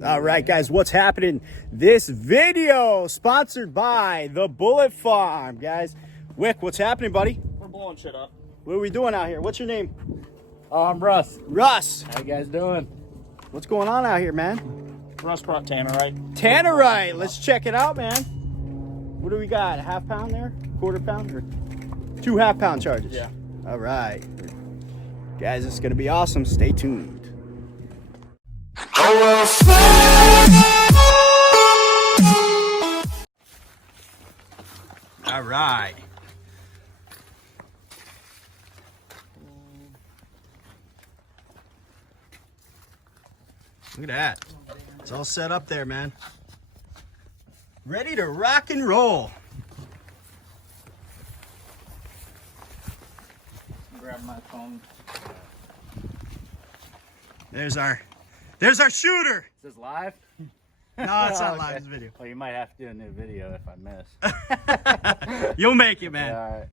All right, guys, what's happening? This video sponsored by the Bullet Farm, guys. Wick, what's happening, buddy? We're blowing shit up. What are we doing out here? What's your name? I'm Russ. Russ. How you guys doing? What's going on out here, man? Russ brought Tannerite. Tannerite. Let's check it out, man. What do we got? A half pound there? Quarter pound? Or 2 half-pound charges? Yeah. All right. Guys, it's going to be awesome. Stay tuned. All right. Look at that. It's all set up there, man. Ready to rock and roll. Grab my phone. There's our shooter. Is this live? No, it's not Okay. live. It's video. Well, you might have to do a new video if I miss. You'll make it, man. Yeah, all right.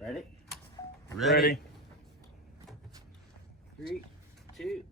Ready? Ready. 3, 2.